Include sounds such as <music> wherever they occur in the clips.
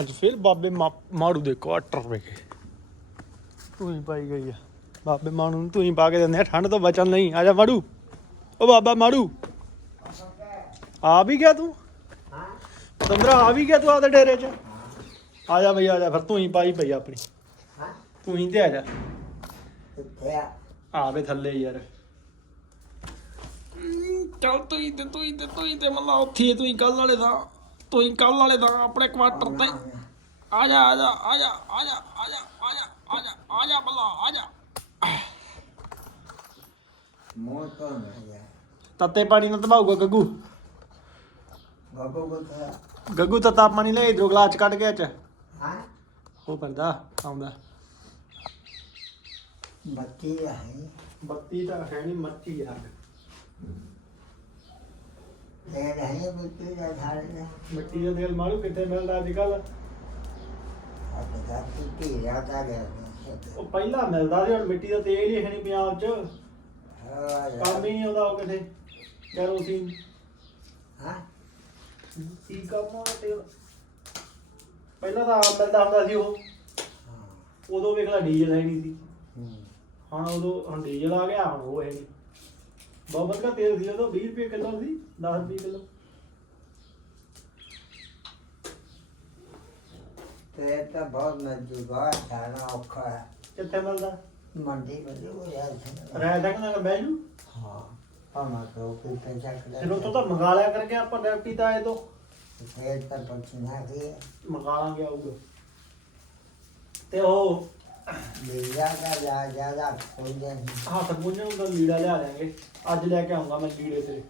ਅੱਜ ਫਿਰ ਬਾਬੇ ਮਾੜੂ ਦੇ ਕੁਆਟਰ ਵੇਖੇ ਤੂੰ ਹੀ ਪਾਈ ਗਈ ਆ। ਬਾਬੇ ਮਾੜੂ ਨੂੰ ਤੂੰ ਹੀ ਪਾ ਕੇ ਦਿੰਦੇ ਆ, ਠੰਡ ਤੋਂ ਬਚਣ ਨਹੀਂ ਆ ਜਾ ਮਾੜੂ। ਓ ਬਾਬਾ ਮਾੜੂ। ਆ ਵੀ ਗਿਆ ਤੂੰ? ਤੰਦਰਾ ਆ ਵੀ ਗਿਆ ਤੂੰ ਆਪਦੇ ਡੇਰੇ 'ਚ? ਆ ਜਾ ਬਈ, ਆ ਜਾ, ਫਿਰ ਤੂੰ ਹੀ ਪਾਈ ਪਈ ਆਪਣੀ। ਤੂੰ ਹੀ ਤੇ ਆ ਜਾ। ਆ ਵੇ ਥੱਲੇ ਯਾਰ। ਚੱਲ ਤੂੰ ਹੀ ਤੇ, ਤੂੰ ਹੀ ਤੇ, ਤੂੰ ਹੀ ਤੇ, ਮੱਲਾ ਉੱਥੇ ਤੂੰ ਹੀ ਕੱਲ ਵਾਲੇ ਦਾ। ਤੂੰ ਹੀ ਕੱਲ ਵਾਲੇ ਦਾ ਆਪਣੇ ਕੁਆਟਰ ਤੇ। ਆ ਜਾ ਆ ਜਾ ਆ ਜਾ ਆ ਜਾ ਆ ਜਾ ਆ ਜਾ ਆ ਜਾ ਆ ਜਾ ਮੱਲਾ ਆ ਜਾ। ਮੋਹ ਤੋਂ ਨਹੀਂ ਆ ਤੱਤੇ ਪਾਣੀ ਨਾਲ ਧਮਾਊਗਾ ਗੱਗੂ। ਬਾਬੂ ਗੱਗੂ ਤੱਤਾ ਪਾਣੀ ਲੈ ਇਧਰੋਂ ਗਲਾਸ ਕੱਢ ਕੇ ਚ। ਹਾਂ। ਉਹ ਕਰਦਾ ਆਉਂਦਾ। ਬੱਤੀ ਹੈ। ਬੱਤੀ ਤਾਂ ਹੈ ਨਹੀਂ ਮੱਤੀ ਯਾਰ ਦਾ ਹੈ ਮਿੱਟੀ ਦਾ ਤੇਲ ਮਾਰੂ ਕਿੱਥੇ ਮਿਲਦਾ ਅੱਜ ਕੱਲ ਅੱਜ ਦਾ ਕੀ ਰਾਤਾ ਗਿਆ ਉਹ ਪਹਿਲਾਂ ਮਿਲਦਾ ਸੀ ਹੁਣ ਮਿੱਟੀ ਦਾ ਤੇਲ ਹੀ ਹੈ ਨਹੀਂ ਪੰਜਾਬ 'ਚ। ਕੰਮ ਹੀ ਨਹੀਂ ਆਉਂਦਾ ਉਹ ਕਿਤੇ। ਕੈਰੋਸੀਨ ਹਾਂ? ਕੀ ਕੰਮ ਆ ਤੇਲ ਪਹਿਲਾਂ ਤਾਂ ਆਪ ਮਿਲਦਾ ਹੁੰਦਾ ਸੀ ਉਹ। ਉਦੋਂ ਵੇਖ ਲਾ ਡੀਜ਼ਲ ਹੈ ਨਹੀਂ ਸੀ। ਹੁਣ ਉਦੋਂ ਹੁਣ ਡੀਜ਼ਲ ਆ ਗਿਆ ਹੁਣ ਉਹ ਹੈ ਨਹੀਂ। ਬਹੁਤ ਵਧੀਆ ਤੇਲ ਸੀ ਉਦੋਂ 20 ਰੁਪਏ ਕਿਲੋ ਸੀ 10 ਰੁਪਏ ਕਿਲੋ। ਤੇ ਤਾਂ ਬਹੁਤ ਮਜ਼ਦੂਰ ਜਾਣਾ ਔਖਾ ਹੈ। ਕਿੱਥੇ ਮਿਲਦਾ? ਮੰਡੀ ਵਿੱਚ ਉਹ ਯਾਰ ਰਾਇ ਤੱਕ ਨਾ ਬਹਿ ਜੂ ਹਾਂ ਭਾਵੇਂ ਕੋ ਕੋਈ ਪੈਸਾ ਫਿਰ ਉੱਥੋਂ ਤਾਂ ਮੰਗਾ ਲਿਆ ਕਰਕੇ ਆਪਾਂ ਡੈਪਟੀ ਤਾਂ ਇਹ ਤੋਂ। ਫੇਰ ਤਾਂ ਕੀ ਹੈ। ਮੰਗਾ ਲਾਂਗੇ ਆਊਗਾ। ਤੇ ਉਹ ਮੇਰਾ ਦਾ ਜਾ ਜਾ ਕੋਈ ਨਹੀਂ। ਹੱਥ ਮੁੰਨੇ ਦਾ ਲੀੜਾ ਲਿਆ ਦੇਾਂਗੇ ਅੱਜ ਲੈ ਕੇ ਆਉਂਗਾ ਮੈਂ ਲੀੜੇ ਤੇ।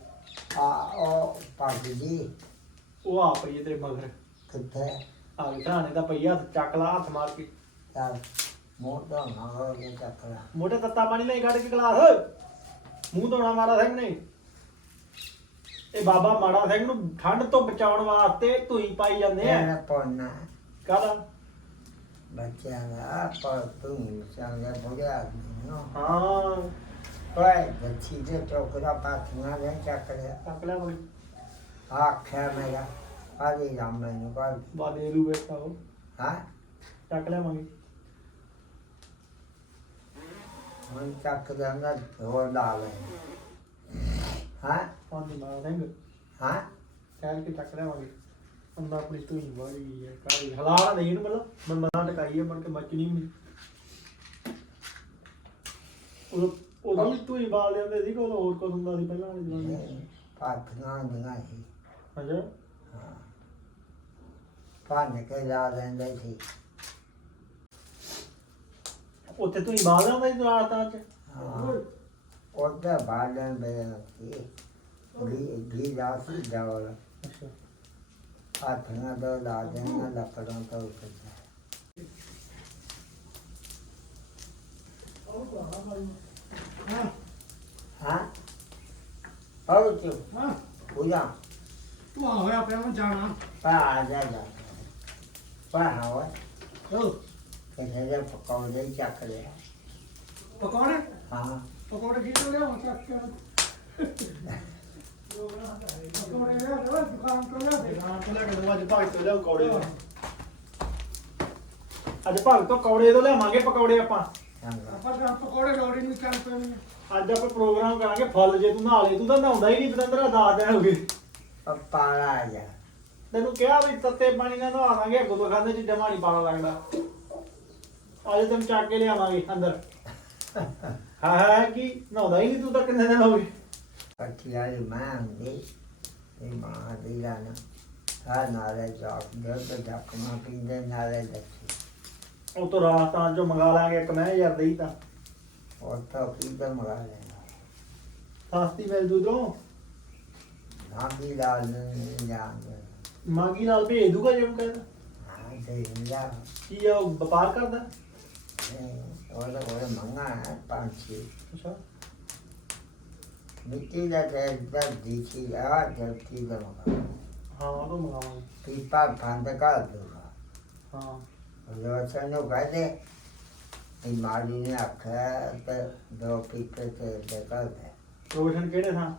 ਆ ਉਹ ਪੱਗ ਜੀ ਉਹ ਆ ਪਈ ਹੈ ਤੇਰੇ ਮਗਰ। ਕਿੱਥੇ? ਆ ਘਾਣੇ ਦਾ ਪਈ ਹੱਥ ਚੱਕ ਲਾ ਹੱਥ ਮਾਰ ਕੇ। ਤਾਂ ਮੋਟਾ ਨਾ ਹੋ ਗਿਆ ਚੱਕਰਾ ਮੋਟੇ ਤੱਤਾ ਪਾਣੀ ਲਈ ਕੱਢ ਕੇ ਗਲਾਸ। ਮੂੰਹ ਧੋਣਾ ਮਾੜਾ ਸਿੰਘ ਨੇ। ਇਹ ਬਾਬਾ ਮਾੜਾ ਸਿੰਘ ਨੂੰ ਠੰਡ ਤੋਂ ਬਚਾਉਣ ਵਾਸਤੇ ਧੂਈ ਪਾਈ ਜਾਂਦੇ ਆ। ਪੋਣਾ ਕਾਹਦਾ? ਬੱਚਿਆਂ ਦਾ ਪਰ ਤੂੰ ਸੰਗਾ ਬੁਝਾ ਨੂੰ ਹਾਂ ਕੋਈ ਬੱਚੀ ਦੇ ਟੋਕਰਾ ਪਾਥੀਆਂ ਚੱਕਰੇ ਚੱਕ ਲਿਆ ਮਗੇ ਆਖਿਆ ਮੇਰਾ ਆਦੀ ਰਾਮ ਮੈਨੂੰ ਕਰ ਬਾਦੇ ਲੂ ਬੈਠਾ ਉਹ ਹਾਂ ਚੱਕ ਲਿਆ ਮਗੇ ਹੁਣ ਚੱਕ ਜਾਂਦਾ ਹੋਰ ਲਾ ਲੈ ਹਾਂ ਪਾਣੀ ਸਿੰਘ ਹਾਂ ਕਹਿ ਕੇ ਚੱਕ ਲਿਆ ਮਗੇ ਅੰਦਾ ਆਪਣੀ ਧੂਈ ਵਾਲੀ ਹੈ ਕਾਲੀ ਹਲਾਲਾ ਨਹੀਂ ਇਹਨੂੰ ਮਤਲਬ ਮੈਂ ਮਨਾਂ ਟਕਾਈ ਹੈ ਮੜ ਕੇ ਮੱਚ ਨਹੀਂ ਮਿਲੀ ਉਦੋਂ ਵੀ ਧੂਈ ਬਾਲ ਲੈਂਦੇ ਸੀ ਕਿ ਉਦੋਂ ਹੋਰ ਕੁਝ ਹੁੰਦਾ ਸੀ ਪਹਿਲਾਂ ਵਾਲੇ ਜ਼ਮਾਨੇ 'ਚ ਪਾਥੀਆਂ ਦੀਆਂ ਸੀ। ਅੱਛਾ। ਹਾਂ। ਪਾਣ ਕੇ ਲਾ ਲੈਂਦੇ ਸੀ। ਉੱਥੇ ਧੂਈ ਬਾਲ ਲੈਂਦਾ ਸੀ ਰਾਤਾਂ 'ਚ? ਹਾਂ। ਉਹਦਾ ਬਾਲਣ ਬੇਨ ਸੀ। ਗੀ ਗੀ ਸੀ ਜਾਵਲ ਅੱਛਾ ਪਾਥੀਆਂ ਤੋਂ ਲਾ ਦੇਣਾ ਲੱਕੜਾਂ ਤੋਂ ਉੱਤੇ ਹਾਂ ਆਉ ਤੂੰ ਹਾਂ ਪੂਜਾ ਤੂੰ ਆ ਹੋਇਆ ਪਿਆ ਮੈਂ ਜਾਣਾ ਪਾ ਆ ਜਾ ਜਾ ਪਾ ਹਵਾ ਹੋ ਕਿਸੇ ਦੇ ਪਕੌੜੇ ਚੱਕ ਲਿਆ ਪਕੌੜੇ ਹਾਂ ਪਕੌੜੇ ਕੀ ਤੋਂ ਲਿਆਵਾਂ ਚੱਕ ਕੇ ਪਕੌੜੇ ਲਿਆ ਦੇ ਦੁਕਾਨ ਤੋਂ ਤੋਂ ਲੈ ਕੇ ਅੱਜ ਭਾਗ ਤੋਂ ਲਿਆਓ ਕੌੜੇ ਤੋਂ ਅੱਜ ਭਾਗ ਤੋਂ ਕੌੜੇ ਤੋਂ ਲਿਆਵਾਂਗੇ ਪਕੌੜੇ ਆਪਾਂ। ਤਾਂ ਅੱਜ ਆਪਾਂ ਪ੍ਰੋਗਰਾਮ ਕਰਾਂਗੇ ਫੁੱਲ ਜੇ ਤੂੰ ਨਹਾ ਲੈ ਤੂੰ ਤਾਂ ਨਹਾਉਂਦਾ ਹੀ ਨਹੀਂ ਪਤੰਦਰਾ ਦੱਸ ਦਿਨ ਹੋ ਗਏ। ਪਪਾ ਆ ਜਾ ਤੈਨੂੰ ਕਿਹਾ ਵੀ ਤੱਤੇ ਪਾਣੀ ਨਾਲ ਨਹਾਵਾਂਗੇ ਖਾਂਦੇ ਚ ਜਮਾ ਨਹੀਂ ਪਾਣਾ ਲੱਗਦਾ। ਅੱਜ ਤੈਨੂੰ ਚੱਕ ਕੇ ਲਿਆਵਾਂਗੇ ਅੰਦਰ। <laughs> ਹਾਂ ਹਾਂ ਕੀ ਨਹਾਉਂਦਾ ਹੀ ਨਹੀਂ ਤੂੰ ਤਾਂ ਕਿੰਨੇ ਦਿਨ ਹੋ ਗਏ? ਪਟਿਆਲੇ ਮਾਂ ਹੁੰਦੀ ਇਹ ਮਾਂ ਦੀ ਜਾਨਾ ਹਾਂ ਨਾਲੇ ਜਾਕ ਦੇ ਜੱਕ ਮਾਂ ਪੀਂਦੇ ਨਾਲੇ ਦੱਸੀ ਉਹ ਤੋਂ ਰਾਤਾਂ ਚੋਂ ਮੰਗਾ ਲਾਂਗੇ ਇੱਕ ਮੈਂ ਯਾਰ ਦੇਈ ਤਾਂ। ਉਹ ਤਾਂ ਪੀਂਦੇ ਮਗਾ ਲੈਣਾ। ਸਸਤੀ ਮਿਲ ਜੂ ਤੋਂ ਨਾ ਵੀ ਲਾ ਨਹੀਂ ਜਾਂਦੇ ਮਾਗੀ ਨਾਲ ਭੇਜ ਦੂਗਾ ਜੇ ਉਹ ਕਹਿੰਦਾ। ਹਾਂ ਦੇ ਲਿਆ ਕੀ ਆ ਉਹ ਵਪਾਰ ਕਰਦਾ? ਉਹਦਾ ਉਹਦਾ ਮੰਗਾ ਹੈ ਪੰਛੀ ਅੱਛਾ। ਮਿੱਟੀ ਦਾ ਤੇ ਦਾ ਦੀਚੀ ਆ ਜਲਤੀ ਦਾ ਮੰਗਾ ਹਾਂ ਉਹ ਤੋਂ ਮੰਗਾਵਾਂਗੇ। ਪੀਪਾ ਬੰਦ ਕਰ ਦੂਗਾ ਹਾਂ। ਉਹ ਸਾਨੂੰ ਕਹਦੇ ਇਹ ਮਾਲੀ ਨੇ ਆਖਿਆ ਤੇ ਦੋ ਪੀਪੇ ਤੇ ਦੇ ਕਰ ਦੇ। ਰੋਸ਼ਨ ਕਿਹੜੇ ਥਾਂ?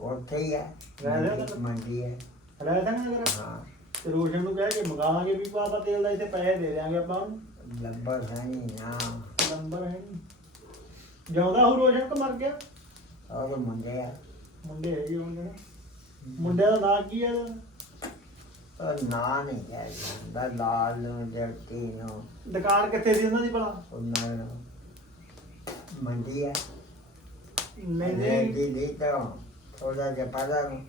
ਉੱਥੇ ਹੀ ਹੈ ਲੈ ਲਿਆ ਤਾਂ। ਮੰਡੀ ਹੈ। ਲੈ ਤਾਂ ਨਾ ਜਰਾ ਹਾਂ। ਤੇ ਰੋਸ਼ਨ ਨੂੰ ਕਹਿ ਕੇ ਮੰਗਾਵਾਂਗੇ ਵੀ ਪਾਪਾ ਤੇਲ ਦਾ ਇੱਥੇ ਪੈਸੇ ਦੇ ਦਿਆਂਗੇ ਆਪਾਂ ਨੂੰ ਲੱਭਰ ਹੈ ਨਹੀਂ ਨਾ। ਨੰਬਰ ਹੈ ਨਹੀਂ। ਜਿਉਂਦਾ ਹੋ ਰੋਸ਼ਨ ਕਿ ਮਰ ਗਿਆ? ਉਹ ਮੁੰਡੇ ਆ। ਮੁੰਡੇ ਹੈਗੇ ਹੁੰਦੇ ਨੇ ਮੁੰਡਿਆਂ ਦਾ ਨਾਂ ਕੀ ਹੈ? ਉਹ ਨਾ ਨਹੀਂ ਹੈ ਦਾ ਲਾਲ ਨੂੰ ਜਰਤੀ ਨੂੰ। ਦੁਕਾਨ ਕਿੱਥੇ ਸੀ ਉਹਨਾਂ ਦੀ ਭਲਾ? ਉਹਨਾਂ ਨੂੰ। ਮੰਡੀ ਆ ਨਹੀਂ ਨਹੀਂ ਦੀ ਦੀ ਤਾਂ ਥੋੜਾ ਜਿਹਾ ਪਤਾ ਨੂੰ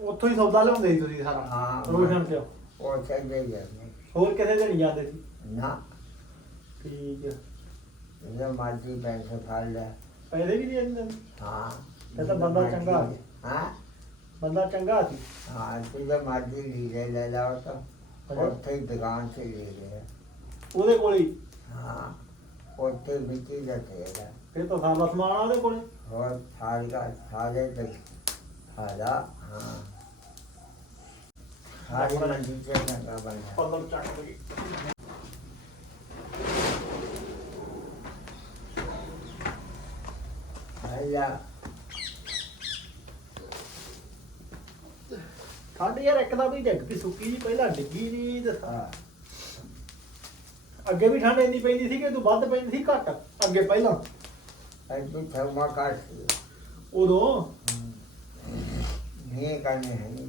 ਉੱਥੋਂ ਹੀ ਸੌਦਾ ਲਿਆਉਂਦੇ ਸੀ ਤੁਸੀਂ ਸਾਰਾ। ਹਾਂ। ਰੋਸ਼ਨ ਤੇ। ਉਹ ਚਾਹੀਦੇ ਜਾਂਦੇ ਹੋਰ ਕਿਤੇ ਤੇ ਨਹੀਂ ਜਾਂਦੇ ਸੀ? ਨਾ। ਠੀਕ ਹੈ ਜਦੋਂ ਮਰਜ਼ੀ ਪੈਸੇ ਫੜ ਲੈ। ਪੈਸੇ ਵੀ ਦਿੰਦੇ ਸੀ। ਹਾਂ। ਇਹ ਤਾਂ ਬੰਦਾ ਚੰਗਾ ਆ। ਹਾਂ। ਬੰਦਾ ਚੰਗਾ ਸੀ। ਹਾਂ ਜਦੋਂ ਮਰਜ਼ੀ ਲੀੜੇ ਲੈ ਲਾਓ ਤਾਂ। ਉੱਥੇ ਹੀ ਦੁਕਾਨ ਤੇ ਲੈ ਲਿਆ ਉਹਦੇ ਕੋਲ ਹੀ? ਹਾਂ ਉੱਥੇ ਵਿਕੀ ਦਾ ਤੇਰਾ ਫਿਰ ਤਾਂ ਸਾਰਾ ਸਮਾਨ ਆ ਉਹਦੇ ਕੋਲੇ? ਹੋਰ ਸਾਰਾ ਸਾਰੇ ਤੇ ਸਾਰਾ ਹਾਂ। ਸਾਰੀ ਮੰਡੀ ਤੇ ਚੰਗਾ ਬਣਿਆ। ਪੱਲਰ ਚੱਕ ਲਈ ਆਇਆ ਠੰਡ ਯਾਰ ਇੱਕ ਦਾ ਵੀ ਡਿੱਗ ਪਈ ਸੁੱਕੀ ਜੀ ਪਹਿਲਾਂ ਡਿੱਗੀ ਨਹੀਂ ਤੇ ਹਾਂ ਅੱਗੇ ਵੀ ਠੰਡ ਇੰਨੀ ਪੈਂਦੀ ਸੀ ਕਿ ਤੂੰ ਵੱਧ ਪੈਂਦੀ ਸੀ ਘੱਟ ਅੱਗੇ ਪਹਿਲਾਂ। ਅੱਜ ਥਰਮਾ ਕਾਟ ਸੀ। ਉਦੋਂ? ਨਹੀਂ ਕਰਨੇ ਹੈ ਨਹੀਂ।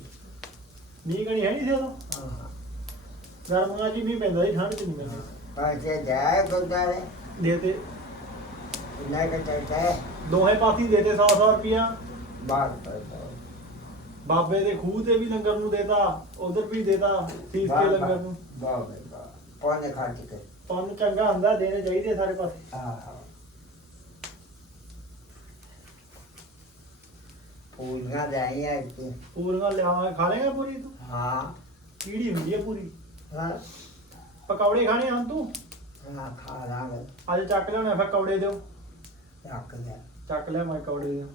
ਮੀਂਹ ਕਣੀ ਹੈ ਨਹੀਂ ਸੀ ਉਦੋਂ? ਹਾਂ। ਗਰਮੀਆਂ ਜੀ ਮੀਂਹ ਪੈਂਦਾ ਸੀ ਠੰਡ ਚ ਨਹੀਂ ਪੈਂਦਾ। ਪਾਸੇ ਜਾਏ ਗੁਰਦਾਰੇ ਦੇ ਤੇ ਨਾ ਕਿ ਚਾਹੇ ਦੋਹੇ ਪਾਸੇ ਦੇ ਤੇ 100 100 ਰੁਪਿਆ ਬਾਤ ਕਰਦਾ ਬਾਬੇ ਦੇ ਖੂਹ ਤੇ ਵੀ ਲੰਗਰ ਨੂੰ ਦੇਤਾ ਉਧਰ ਵੀ ਦੇਤਾ ਸੀਸ ਕੇ ਲੰਗਰ ਨੂੰ। ਬਾਬੇ ਬਾ ਕੋਨੇ ਖਾਟ ਕੇ। ਪੰਨ ਚੰਗਾ ਹੁੰਦਾ ਦੇਣੇ ਚਾਹੀਦੇ ਸਾਰੇ ਪਾਸੇ। ਆਹ ਪੂਰੀਆਂ ਜਾਈਆਂ ਇੱਥੇ। ਪੂਰੀਆਂ ਲਿਆਵਾਂਗੇ। ਖਾ ਲੇਗਾ ਪੂਰੀ ਤੂੰ? ਹਾਂ। ਕੀੜੀ ਹੁੰਦੀ ਹੈ ਪੂਰੀ। ਹਾਂ। ਪਕੌੜੇ ਖਾਣੇ ਹਨ ਤੂੰ? ਹਾਂ ਖਾ ਲਾਂਗੇ। ਅੱਜ ਚੱਕ ਲਿਆਉਣਾ ਫਿਰ ਕੌੜੇ ਦਿਓ। ਚੱਕ ਲਿਆ। ਚੱਕ ਲਿਆ ਮੈਂ ਕੌੜੇ ਦਿਓ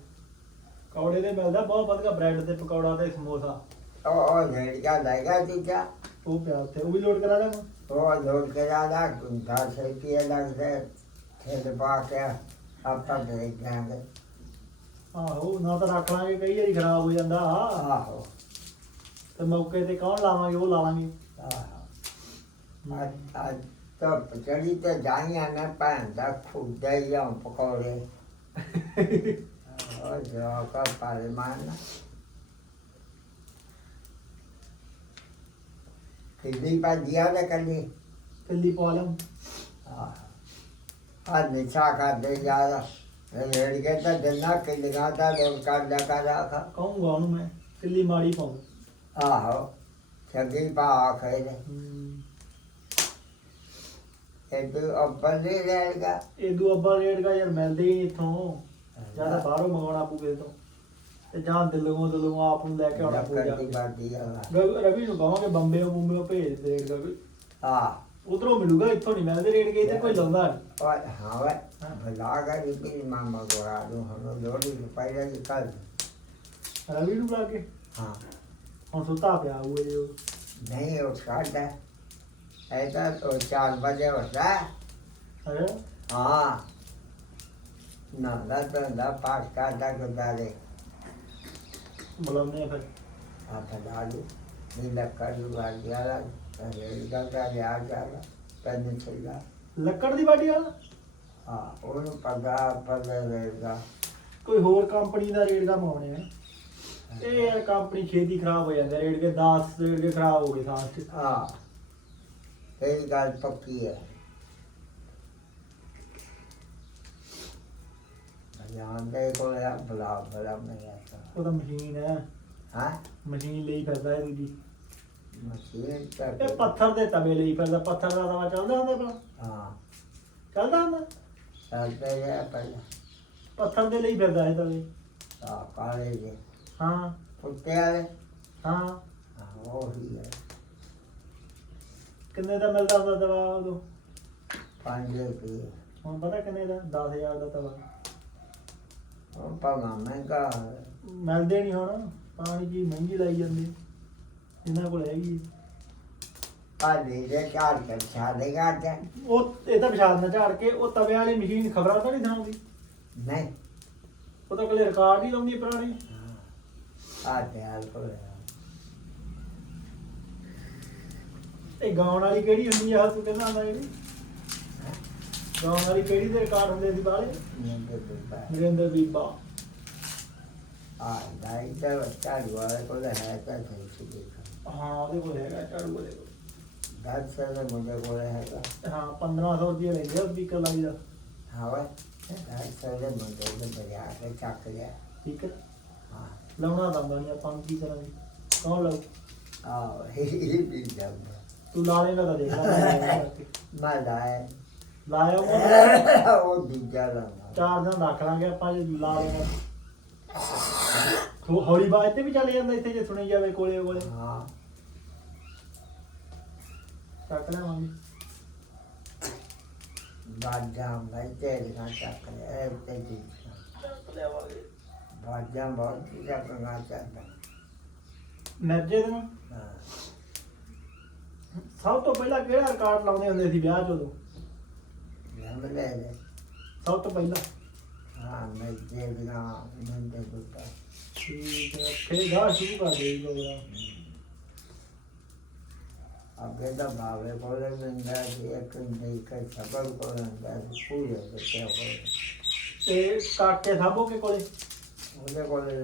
ਕੌੜੇ ਦੇ ਮਿਲਦਾ ਬਹੁਤ ਵਧੀਆ ਬ੍ਰੈਡ ਤੇ ਪਕੌੜਾ ਤੇ ਸਮੋਸਾ। ਉਹ ਉਹ ਜਿਹੜੀਆਂ ਲਾਇਗਾ ਤੀਜਾ ਉਹ ਪਿਆ ਉੱਥੇ ਉਹ ਵੀ ਲੋਡ ਕਰਾ ਲਿਆ ਉਹ ਲੋੜ ਕੇ ਜਾਦਾ ਦਸ ਰੁਪਏ ਲੱਗਦੇ ਥੇਲੇ ਪਾ ਕੇ ਆਪਾਂ ਦੇ ਜਾਾਂਗੇ ਆਹੋ ਨਾ ਤਾਂ ਰੱਖ ਲਾਂਗੇ ਕਈ ਵਾਰੀ ਖਰਾਬ ਹੋ ਜਾਂਦਾ। ਆਹੋ। ਤੇ ਮੌਕੇ ਤੇ ਕੌਣ ਲਾਵਾਂਗੇ ਉਹ ਲਾ ਲਾਂਗੇ। ਆਹੋ। ਅੱਜ ਅੱਜ ਤਾਂ ਚੜੀ ਤੇ ਜਾਈਆਂ ਨਾ ਭੈਣ ਦਾ ਖੁੱਡੇ ਜਾਂ ਪਕੌੜੇ। ਉਹ ਜੋ ਕਾ ਪਰਮਾਨ ਕਿੱਡੀ ਪਾਜੀਆ ਦੇ ਕੱਲੀ ਪਿੱਲੀ ਪਾ ਲਿਆ ਆਹ ਆ ਨਿਸ਼ਾ ਕਰਦੇ ਜ਼ਿਆਦਾ ਰੇੜ ਕੇ ਤਾਂ ਜੰਨਾ ਕਿੱਲੀਆਂ ਦਾ ਲੋਕ ਕਰ ਲਿਆ ਕਰ ਆਖਾ ਕਹੂੰਗਾ ਉਹਨੂੰ ਮੈਂ ਪਿੱਲੀ ਮਾੜੀ ਪਾਉਂ ਆਹੋ ਚੰਗੀ ਪਾ ਆਖੇ ਨੇ। ਇਹ ਤੂੰ ਅੱਬਲ ਨਹੀਂ ਰਹੇਗਾ ਇਦੂ ਅੱਬਾ ਰੇਟ ਦਾ ਯਾਰ ਮਿਲਦੇ ਹੀ ਨਹੀਂ ਇੱਥੋਂ। ਜਾਂ ਤਾਂ ਬਾਹਰੋਂ ਮੰਗਵਾਉਣਾ ਪਊ ਕਿਸੇ ਤੋਂ ਤੇ ਜਾਂ ਦਿੱਲੋਂ ਦਿੱਲੋਂ ਆਪ ਨੂੰ ਲੈ ਕੇ ਆਉਣਾ ਪਊ ਜਾ ਲੱਕੜ ਦੀ ਕੇ। ਬਾਦੀ ਆ। ਰ- ਰਵੀ ਨੂੰ ਕਹਾਂਗੇ ਬੰਬੇ ਬੰਬੇ ਭੇਜ ਦੇ ਰੇਟ ਦਾ ਕੋਈ ਆ ਉਧਰੋਂ ਮਿਲੂਗਾ ਇੱਥੋਂ ਨਹੀਂ ਮਿਲਦੇ ਰੇਟ ਕੇ ਇੱਥੇ ਕੋਈ ਲਾਉਂਦਾ ਨਹੀਂ ਰਵੀ ਨੂੰ ਲਾ ਕੇ? ਹਾਂ। ਹੁਣ ਸੁੱਤਾ ਪਿਆ ਉਹ ਨਹੀਂ ਉਹ ਸਾਡਾ ਐਦਾ तो चार बजे होता है ਅਰੇ हाँ ना ना तो ना पास करता गुजारे ਬੁਲਾਉਂਦੇ ਆ ਫਿਰ आप बता दो नीला कर लुगा दिया रेलगा का लिया जाएगा पैदल चलेगा ਲੱਕੜ ਦੀ ਬਾਡੀ ਵਾਲਾ हाँ उन पगा पगा रहेगा ਕੋਈ ਹੋਰ ਕੰਪਨੀ ਦਾ ਰੇਟ ਦਾ ਮੰਗਾਉਣੇ ਆ ਇਹ ਯਾਰ ਕੰਪਨੀ ਛੇਤੀ ਖਰਾਬ ਹੋ ਜਾਂਦਾ ਰੇਟ ਕੇ 10 ਰੇਟ ਕੇ ਖਰਾਬ ਹੋ ਗਏ ਸਾਲ ਚ ਇਹ ਗੱਲ ਪੱਕੀ ਹੈ। ਜਾਨ ਦੇ ਕੋਲ ਆ ਬਲਾ ਬਲਾ ਨਹੀਂ ਆਤਾ ਉਹਦਾ ਮਸ਼ੀਨ ਹੈ। ਹਾਂ? ਮਸ਼ੀਨ ਲਈ ਫਿਰਦਾ ਹੈ ਦੀ ਮਸ਼ੀਨ ਤੇ ਇਹ ਪੱਥਰ ਦੇ ਤਵੇ ਲਈ ਫਿਰਦਾ ਪੱਥਰ ਦਾ ਤਵਾ ਚੱਲਦਾ ਹੁੰਦਾ ਭਲਾ ਹਾਂ। ਚੱਲਦਾ ਹੁੰਦਾ? ਚੱਲਦਾ ਹੈ ਪਹਿਲਾਂ। ਪੱਥਰ ਦੇ ਲਈ ਫਿਰਦਾ ਹੈ ਤਵੇ। ਆ ਕਾਲੇ ਦੇ ਹਾਂ। ਕੁੱਤੇ ਵਾਲੇ? ਹਾਂ। ਉਹ ਹੀ ਹੈ। ਕਿੰਨੇ ਦਾ ਮਿਲਦਾ ਹੁੰਦਾ ਦਵਾ ਉਦੋਂ? 5 ਰੁਪਏ ਹੁਣ ਪਤਾ ਕਿੰਨੇ ਦਾ? 10000 ਦਾ ਤਵਾ। ਹੁਣ ਭਾਵੇਂ ਮਹਿੰਗਾ ਮਿਲਦੇ ਨਹੀਂ ਹੁਣ। ਪਾਣੀ ਦੀ ਮਹਿੰਗੀ ਲਾਈ ਜਾਂਦੇ। ਇਹਨਾਂ ਕੋਲ ਹੈਗੀ। ਹੈ। ਆ ਨੀਰੇ ਝਾੜ ਕੇ ਛਾਲੇ ਗਾਟੇ ਉਹ ਇਹ ਤਾਂ ਵਿਸ਼ਾਲ ਨਾਲ ਝਾੜ ਕੇ। ਉਹ ਤਵੇ ਵਾਲੀ ਮਸ਼ੀਨ ਖਬਰਾਂ ਤਾਂ ਨਹੀਂ ਸੁਣਾਉਂਦੀ। ਨਹੀਂ। ਉਹ ਤਾਂ ਕਲੇ ਰਿਕਾਰਡ ਹੀ ਲਾਉਂਦੀ ਪੁਰਾਣੀ। ਆ ਤੇ ਹਾਲ ਕੋਲ ਇਹ ਗਾਉਣ ਵਾਲੀ ਕਿਹੜੀ ਹੁੰਦੀ ਆ? ਤੂੰ ਕਹਿੰਦਾ ਆਂਦਾ ਜਿਹੜੀ ਗਾਉਣ ਵਾਲੀ ਕਿਹੜੀ ਦੇ ਰਿਕਾਰਡ ਹੁੰਦੇ ਸੀ ਬਾਲੇ ਨਿੰਦੇ ਬੁੱਬਾ ਨਰਿੰਦਰ ਬੀਬਾ ਆ ਦਾਈ ਦਾ ਚਾਰ ਵਾਰ ਕੋਲ ਹੈ ਤਾਂ ਸਹੀ ਸੀ ਦੇਖਾ। ਹਾਂ ਉਹਦੇ ਕੋਲ ਹੈਗਾ ਉਹਦੇ ਕੋਲ। ਦਸ ਸਾਲ ਮੁੰਡੇ ਕੋਲ ਹੈਗਾ। ਹਾਂ 1500 ਰੁਪਏ ਲੈਂਦੇ ਆ ਸਪੀਕਰ ਲਾਈ ਦਾ। ਹਾਂ ਵਾ ਦਸ ਸਾਲ ਦੇ ਮੁੰਡੇ ਦੇ ਬਜਾ ਕੇ ਚੱਕ ਲਿਆ। ਠੀਕ ਹੈ। ਹਾਂ। ਲਾਉਣਾ ਤਾਂ ਨਹੀਂ ਆਪਾਂ ਨੂੰ ਕੀ ਕਰਾਂਗੇ? ਕੌਣ ਲਾਉ ਆ ਇਹ ਵੀ ਜਾਂਦਾ। ਤੂੰ ਲਾ ਲੇਗਾ ਤਾਂ ਦੇਖ ਲੈ। ਮੈਂ ਲਾਇਆ ਲਾਇਆ ਉਹ ਉਹ ਦੂਜਾ ਲਾਉਂਦਾ ਚਾਰ ਦਿਨ ਰੱਖ ਲਾਂਗੇ ਆਪਾਂ ਜੇ ਲਾ ਲੇਗਾ ਤੂੰ ਹੌਲੀ ਬਾਜ ਤੇ ਵੀ ਚੱਲ ਜਾਂਦਾ ਇੱਥੇ ਜੇ ਸੁਣੀ ਜਾਵੇ ਕੋਲੇ ਕੋਲੇ। ਹਾਂ। ਚੱਕ ਲਿਆਵਾਂਗੇ। ਬਾਜਾਂ ਮੈਂ ਤੇਰੇ ਨਾਲ ਚੱਕ ਲਿਆ ਇਹ ਤੇ ਜੀ ਬਾਜਾਂ ਬਹੁਤ ਚੀਜ਼ਾਂ ਕਰਨਾ ਚਾਹਤਾ ਮਿਰਜੇ ਦਿਨ ਹਾਂ। ਸਭ ਤੋਂ ਪਹਿਲਾਂ ਕਿਹੜਾ ਰਿਕਾਰਡ ਲਾਉਂਦੇ ਹੁੰਦੇ ਸੀ ਵਿਆਹ 'ਚ ਉਦੋਂ? ਲੰਬ ਲੈ ਲੈ ਸਭ ਤੋਂ ਪਹਿਲਾਂ। ਹਾਂ ਮੈਂ ਤੇ ਬਿਨਾ ਨੰਦੇ ਬੁੱਤਾ ਠੀਕ ਹੈ ਫਿਰ ਗਾ ਸ਼ੁਰੂ ਕਰ ਦੇ ਪ੍ਰੋਗਰਾਮ ਅੱਗੇ ਦਾ ਭਾਵੇ ਕੋਲੇ ਨੰਦਾ ਸੀ ਇੱਕ ਨਹੀਂ ਕਰ ਸਬਰ ਕੋਲ ਨੰਦਾ ਸੀ ਪੂਰੇ ਬੱਚੇ ਤੇ ਕਾਕੇ ਸਾਬੋ ਕੇ ਕੋਲੇ? ਉਹਦੇ ਕੋਲੇ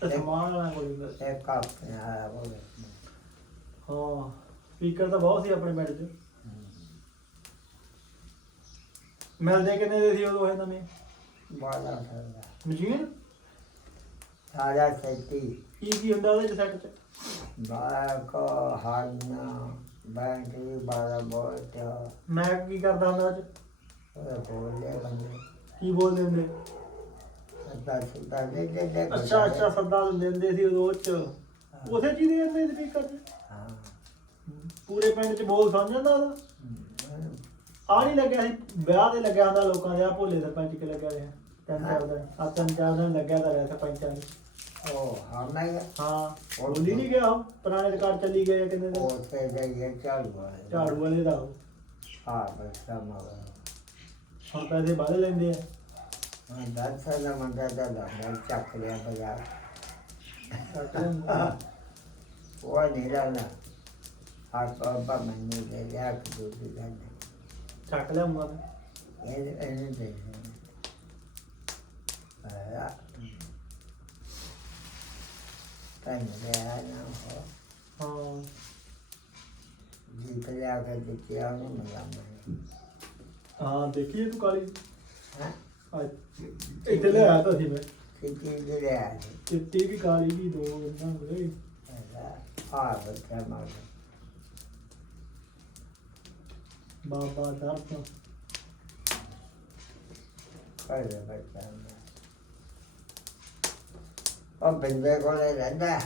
ਤੇ ਸਮਾਨ ਵਾਲਾ ਕੋਲੇ। ਇੱਕ ਆਪਣੇ ਆਇਆ ਕੋਲੇ। ਹਾਂ ਸਪੀਕਰ ਤਾਂ ਬਹੁਤ ਸੀ ਆਪਣੇ ਪਿੰਡ 'ਚ। ਮਿਲਦੇ ਕਿੰਨੇ ਦੇ ਸੀ ਉਦੋਂ ਇਹ ਨਵੇਂ? ਬਾਲਾ ਸਰਦਾ ਮਸ਼ੀਨ? ਸਾਰਾ ਸੈਤੀ ਕੀ ਕੀ ਹੁੰਦਾ ਉਹਦੇ 'ਚ ਸੈੱਟ 'ਚ? ਬਾਕ ਹਾਨਾ ਬੈਂਕ ਵੀ ਬਾਲਾ ਬਹੁਤ ਮੈਂ ਕੀ ਕਰਦਾ ਹੁੰਦਾ ਉਹ 'ਚ? ਬੋਲੇ ਬੰਦੇ। ਕੀ ਬੋਲਦੇ ਹੁੰਦੇ? ਅੱਦਾ ਸੁਦਾ ਦੇ ਦੇ ਦੇ ਅੱਛਾ ਅੱਛਾ ਸੱਦਾ ਦਿੰਦੇ ਸੀ ਉਦੋਂ ਉਹ 'ਚ। ਉਸੇ ਚੀਜ਼ ਦੇ ਜਾਂਦੇ ਸਪੀਕਰ ਹਾਂ। ਪੂਰੇ ਪਿੰਡ 'ਚ ਬੋਲ ਸਮਝ ਜਾਂਦਾ ਉਹਦਾ। ਆ ਨਹੀਂ ਲੱਗਿਆ ਸੀ ਵਿਆਹ ਤੇ ਲੱਗਿਆ ਹੁੰਦਾ ਲੋਕਾਂ ਦੇ ਆ ਭੋਲੇ ਸਰਪੰਚ ਕੇ ਲੱਗਿਆ ਰਿਹਾ ਤਿੰਨ ਚਾਰ ਦਿਨ ਆ ਤਿੰਨ ਚਾਰ ਦਿਨ ਲੱਗਿਆ ਤਾਂ ਰਿਹਾ ਸਰਪੰਚਾਂ ਨੇ ਉਹ ਹਾਨਾ ਹੀ ਆ। ਹਾਂ ਬੋਲੀ ਨਹੀਂ ਗਿਆ ਉਹ। ਪੁਰਾਣੇ ਰਿਕਾਰਡ ਚੱਲੀ ਗਏ ਆ ਕਿੰਨੇ ਦਿਨ। ਉਹ ਤੇ ਇਹ ਚਾਲੂ ਹੈ ਝਾੜੂ ਵਾਲੇ ਦਾ ਉਹ। ਹਾਂ ਬਸ ਸਮਾਂ ਹੁਣ ਪੈਸੇ ਵੱਧ ਲੈਂਦੇ ਆ। ਮੈਂ ਦਸ ਦਾ ਮੰਗਾ ਦਾ ਚੱਕ ਲਿਆ ਬਾਜ਼ਾਰ। ਉਹ ਨਹੀਂ ਰਹਿਣਾ ਆ ਬਾਬਾ ਮੈਨੂੰ ਦੇ ਲਿਆ ਕਿ ਦੂਜੀ ਗੱਲ ਚੱਕ ਲਿਆਉਂਗਾ ਮੈਂ। ਇਹ ਇਹਨੇ ਦੇ। ਆ ਤਾਂ ਲਿਆ ਨਾ ਹੋ ਹਾਂ। ਜੀ ਲਿਆ ਕੇ ਦਿੱਤਿਆ ਉਹਨੂੰ ਮਿਲਾ ਮੈਂ ਹਾਂ ਦੇਖੀਏ ਤੂੰ ਕਾਲੀ? ਹਾਂ? ਇੱਥੇ ਲੈ ਆਇਆ ਤਾਂ ਸੀ ਮੈਂ। ਕਿਤੇ ਦੇ ਲਿਆ ਚਿੱਟੀ ਵੀ ਕਾਲੀ ਵੀ ਦੋ ਇਹਨਾਂ ਹੋਏ। ਬੱਚਾ ਮਾਰ ਬਾਬਾ ਦਰਦ ਕਰ ਦੇ ਬੱਚਾ ਉਹ ਬੰਦੇ ਕੋਲੇ ਰਹਿੰਦਾ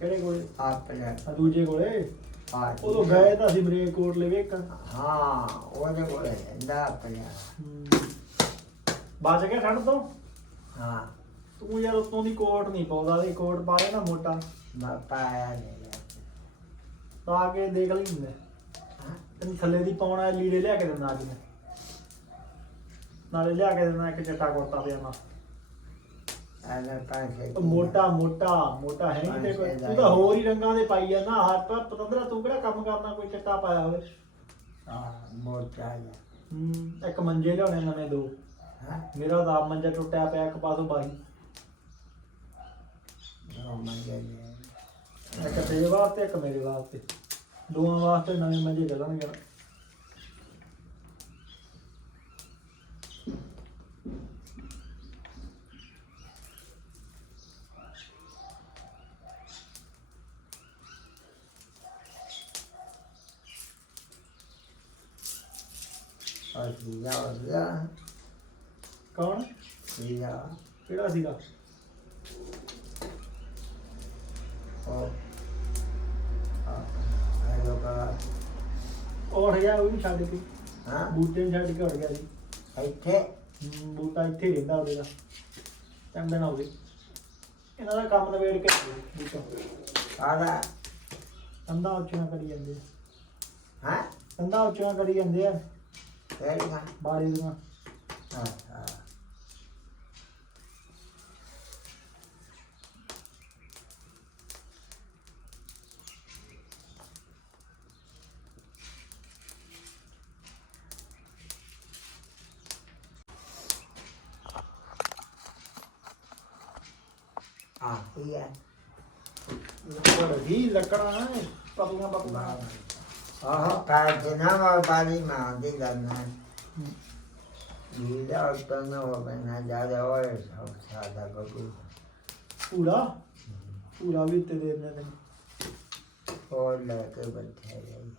ਕਿਹੜੇ ਕੋਲੇ? ਆਪਣੇ। ਆ ਦੂਜੇ ਕੋਲੇ? ਆ ਉਦੋਂ ਗਏ ਤਾਂ ਅਸੀਂ ਬਰੇਕ ਕੋਟ ਲਵੇ ਇੱਕ। ਹਾਂ ਉਹਦੇ ਕੋਲੇ ਰਹਿੰਦਾ ਆਪਣੇ। ਬਚ ਗਿਆ ਠੰਡ ਤੋਂ? ਹਾਂ। ਤੂੰ ਯਾਰ ਉਤੋਂ ਦੀ ਕੋਟ ਨਹੀਂ ਪਾਉਂਦਾ ਕੋਟ ਪਾ ਲੈਣਾ ਮੋਟਾ। ਮੈਂ ਪਾਇਆ ਨਹੀਂ ਪਾ ਕੇ ਦੇਖ ਲਈ ਹੁੰਦਾ ਤੈਨੂੰ ਥੱਲੇ ਦੀ ਪਾਉਣਾ ਲੀੜੇ ਲਿਆ ਕੇ ਦਿੰਦਾ ਅੱਜ ਮੈਂ। ਨਾਲੇ ਲਿਆ ਕੇ ਦਿੰਦਾ ਇੱਕ ਚਿੱਟਾ ਕੁੜਤਾ ਪਜਾਮਾ। ਪੈਸੇ ਉਹ ਮੋਟਾ ਮੋਟਾ ਮੋਟਾ ਹੈ ਨਹੀਂ ਤੇ ਕੋਈ ਤੂੰ ਤਾਂ ਹੋਰ ਹੀ ਰੰਗਾਂ ਦੇ ਪਾਈ ਜਾਂਦਾ ਹੱਥ ਪਰ ਪਤੰਦਰਾ ਤੂੰ ਕਿਹੜਾ ਕੰਮ ਕਰਨਾ ਕੋਈ ਚਿੱਟਾ ਪਾਇਆ ਹੋਵੇ? ਹਾਂ ਮੋਟਾ ਜਿਹਾ ਹੂੰ ਇੱਕ ਮੰਜੇ ਲਿਆਉਣੇ ਨਵੇਂ ਦੋ। ਹਾਂ? ਮੇਰਾ ਤਾਂ ਆਪ ਮੰਜਾ ਟੁੱਟਿਆ ਪਿਆ ਇੱਕ ਪਾਸੋਂ ਬਾਈ। ਉਹ ਮੰਗੇ ਨੇ ਇੱਕ ਤੇਰੇ ਵਾਸਤੇ ਇੱਕ ਮੇਰੇ ਵਾਸਤੇ। ਦੋਵਾਂ ਵਾਸਤੇ ਨਵੇਂ ਮੰਜੇ ਚੱਲਣਗੇ। ਨਾ। ਆ ਸੀਗਾ ਉਹਦਾ ਕੌਣ? ਸੀਗਾ ਕਿਹੜਾ ਸੀਗਾ? ਛੱਡ ਕੇ। हाँ ਬੂਟੇ ਨੂੰ ਛੱਡ ਕੇ ਉੱਠ ਗਿਆ ਸੀ। ਇੱਥੇ? ਹਮ, ਬੂਟਾ ਇੱਥੇ ਹੀ ਰਹਿੰਦਾ ਉਹਦੇ ਦਾ ਚੰਦਨ ਹੋ ਗਏ ਇਹਨਾਂ ਦਾ ਕੰਮ ਨਵੇੜ ਕੇ ਬੂਟਾ। ਆਦਾ ਕੰਧਾਂ ਉੱਚੀਆਂ ਕਰੀ ਜਾਂਦੇ ਆ। ਹਾਂ? ਕੰਧਾਂ ਉੱਚੀਆਂ ਕਰੀ ਜਾਂਦੇ ਆ। ਕਿਹੜੀ ਹਾਂ ਬਾੜੀ ਦੀਆਂ। ਹਾਂ ਹਾਂ ਆ ਹੀ ਹੈ ਲੱਕੜ ਹੀ ਲੱਕੜਾਂ ਪਤਲੀਆਂ ਪਤਲੀਆਂ। ਆਹ ਪੈਰ ਦੇ ਨਾ ਮਾਰ ਬਾਲੀ ਮਾਂ ਦੀ ਲੰਨਾ ਲੀਲਾ ਉਤਨ ਹੋ ਨਾ ਜ਼ਿਆਦਾ ਹੋਏ ਸਭ ਸਾਦਾ ਬਗੂ ਪੂਰਾ ਪੂਰਾ ਵੀ ਤੇ ਦੇ ਨੇ। ਹੋਰ ਲੈ ਕੇ ਬੈਠੇ ਰਹੀ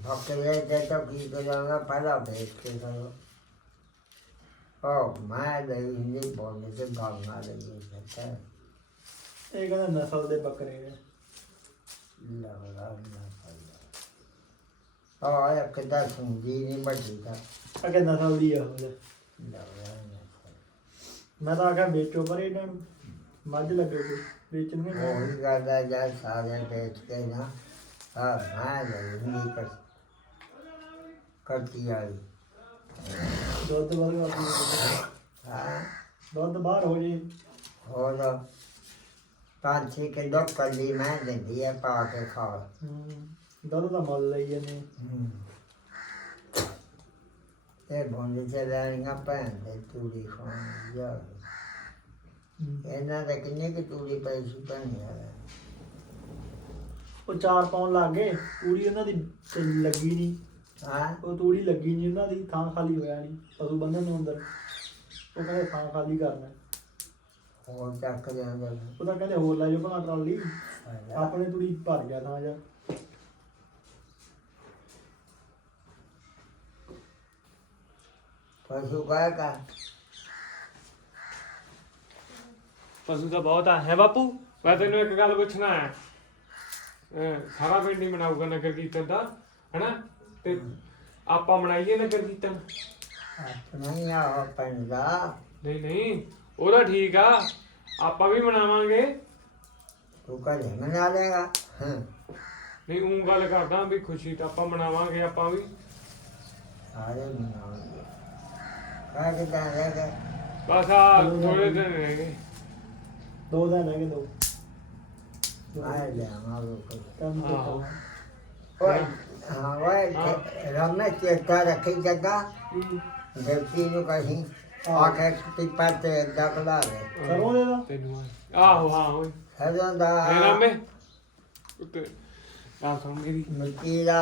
ਬੱਕਰੇ ਦੇ ਤਾਂ ਕੀ ਕਰਾਂਗਾ ਪਹਿਲਾਂ ਵੇਚ ਕੇ ਕਰੋ। ਉਹ ਮੈਂ ਦੇ ਨਹੀਂ ਬੋਲਦੇ ਤੇ ਗਾਣਾ ਦੇ ਦਿੱਤਾ ਇਹ ਕਹਿੰਦਾ ਨਸਲ ਦੇ ਬੱਕਰੇ ਨੇ। ਲਾ ਲਾ ਲਾ ਆ। ਇੱਕ ਤਾਂ ਸੁਣਦੀ ਨਹੀਂ ਵੱਡੀ ਦਾ ਅਗੇ ਨਸਲ ਦੀ ਆ ਉਹ ਲਾ ਲਾ ਮੈਂ ਤਾਂ ਆਖਿਆ ਵੇਚੋ ਪਰ ਇਹਨਾਂ ਨੂੰ ਮੱਝ ਲੱਗੇ ਕੋਈ ਵੇਚਣਗੇ। ਨਾ। ਉਹ ਗੱਲ ਹੈ ਜਾਂ ਸਾਰੇ ਵੇਚ ਕੇ ਨਾ। ਆ ਮੈਂ ਨਹੀਂ ਕਰ ਕਰਤੀ ਆਈ ਦੁੱਧ ਬਾਹਰ ਕਰ ਹਾਂ। ਦੁੱਧ ਬਾਹਰ ਹੋ ਜੇ। ਹੋਰ ਪੰਜ ਛੇ ਕਿਲੋ ਕੱਲੀ ਮੈਂ ਦਿੰਦੀ ਹੈ ਪਾ ਕੇ ਖਾ ਹੂੰ। ਦੁੱਧ ਦਾ ਮੁੱਲ ਲਈ ਜਾਂਦੇ। ਇਹ ਬੋਂਦੇ ਤੇ ਲੈਣੀਆਂ ਭੈਣ ਦੇ ਤੂੜੀ ਖਾਣ ਜਾ ਹੂੰ। ਇਹਨਾਂ ਦੇ ਕਿੰਨੇ ਕਿ ਤੂੜੀ ਪਈ ਸੀ ਭੈਣ ਯਾਰ ਉਹ ਚਾਰ ਪਾਉਣ ਲੱਗ ਗਏ। ਪੂਰੀ ਉਹਨਾਂ ਦੀ ਲੱਗੀ ਨਹੀਂ ਹਾਂ? ਉਹ ਤੂੜੀ ਲੱਗੀ ਨਹੀਂ ਉਹਨਾਂ ਦੀ ਥਾਂ ਖਾਲੀ ਹੋਇਆ ਨਹੀਂ ਪਸ਼ੂ ਬੰਧਨ ਨੂੰ ਅੰਦਰ। ਉਹ ਕਹਿੰਦੇ ਥਾਂ ਖਾਲੀ ਕਰਨਾ। ਹੋਰ ਚੱਕ ਲਿਆਂਦਾ ਉਹ ਤਾਂ ਕਹਿੰਦੇ ਹੋਰ ਲੈ ਜਾਓ ਭਲਾ ਟਰਾਲੀ। ਆਪਣੇ ਤੂੜੀ ਭਰ ਗਿਆ ਥਾਂ ਜਾ। ਪਸ਼ੂ ਕਾਹ ਕਾ? ਪਸ਼ੂ ਤਾਂ ਬਹੁਤ ਆ। ਹੈ ਬਾਪੂ ਮੈਂ ਤੈਨੂੰ ਇੱਕ ਗੱਲ ਪੁੱਛਣਾ ਹੈ। ਅਹ ਸਾਰਾ ਪਿੰਡ ਹੀ ਮਨਾਊਗਾ ਨਗਰ ਕੀਰਤਨ ਦਾ ਹੈਨਾ? ਤੇ ਆਪਾਂ ਮਨਾਈਏ ਨਗਰ ਕੀਰਤਨ ਆਪਣਾ ਹੀ ਆ ਪੰਦਾ। ਨਹੀਂ ਨਹੀਂ ਉਹਦਾ ਠੀਕ ਆ। ਆਪਾਂ ਵੀ ਮਨਾਵਾਂਗੇ ਤੂੰ ਕਦੇ ਮਨਾ ਲੇਗਾ ਹਾਂ। ਨਹੀਂ ਉਹ ਗੱਲ ਕਰਦਾ ਵੀ ਖੁਸ਼ੀ ਤਾਂ ਆਪਾਂ ਮਨਾਵਾਂਗੇ ਆਪਾਂ ਵੀ। ਸਾਰੇ ਮਨਾਉਂਦੇ ਕਾਹ ਕਿਦਾਂ ਰਹੇਗਾ ਬਸ ਆ ਥੋੜੇ ਦਿਨ ਰਹਿ ਗਏ। ਦੋ ਦਿਨ ਹੈਗੇ ਦੋ। ਆ ਲਿਆਵਾਂ ਲੋਕ ਕੰਮ ਤੇ ਆਹੋ। ਓਏ ਹਾਂ ਓਏ ਰਮੇ ਚੇਤਾ ਰੱਖੀ ਜੱਗਾ ਦੇਵਤੀ ਨੂੰ ਕਹੀਂ ਆਖੇ ਪਿੱਪਾ ਤੇ ਦਖਲਾ ਦੇ ਸਰੋਂ ਦੇ ਦਾ ਤੈਨੂੰ ਆ- ਆਹੋ ਹਾਂ ਓਏ ਹਜ਼ਾਂ ਦਾ ਇਹ ਰਾਮੇ ਉੱਤੇ ਆ ਸੁਣ ਮੇਰੀ। ਮਿੱਟੀ ਦਾ।